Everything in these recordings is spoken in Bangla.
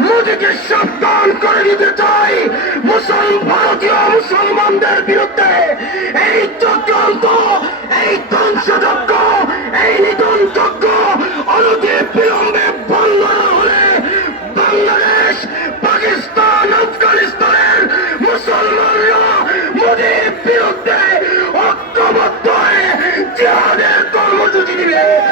মোদীকে সাবধান করে দিতে চাই। মুসলমান ভারতীয় মুসলমানদের বিরুদ্ধে এই চক্রান্ত, এই ধ্বংসযজ্ঞ, এই নিধন যজ্ঞ অনতি বিলম্বে বন্ধ না হলে বাংলাদেশ, পাকিস্তান, আফগানিস্তানের মুসলমানরা মোদীর বিরুদ্ধে ঐক্যবদ্ধ হয়ে জিহাদের কর্মসূচি দিবে।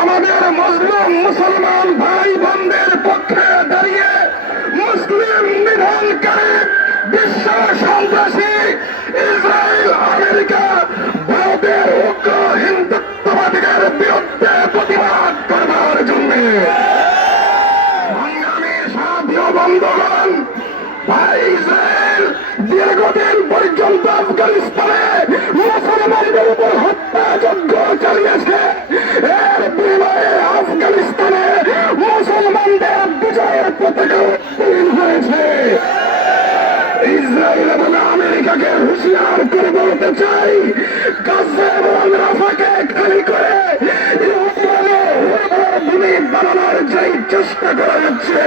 আমাদের মুসলিম মুসলমান ভাই বোনদের পক্ষে দাঁড়িয়ে মুসলিম নিধনকারী বিশ্ব সন্ত্রাসী ইসরায়েল, আমেরিকা, ভারতের উগ্র হিন্দুত্ববাদীদের বিরুদ্ধে প্রতিবাদ করবার জন্য। সংগ্রামী সাথী বন্ধুগণ, ভাই ইসরায়েল দীর্ঘদিন পর্যন্ত আফগানিস্তানে পতাকা উত্তীর্ণ হয়েছে। ইসরায়েল এবং আমেরিকাকে হুঁশিয়ার করে বলতে চাই, গাজা এবং রাফাকে খালি করে ভূমি বানানোর যে চেষ্টা করা হচ্ছে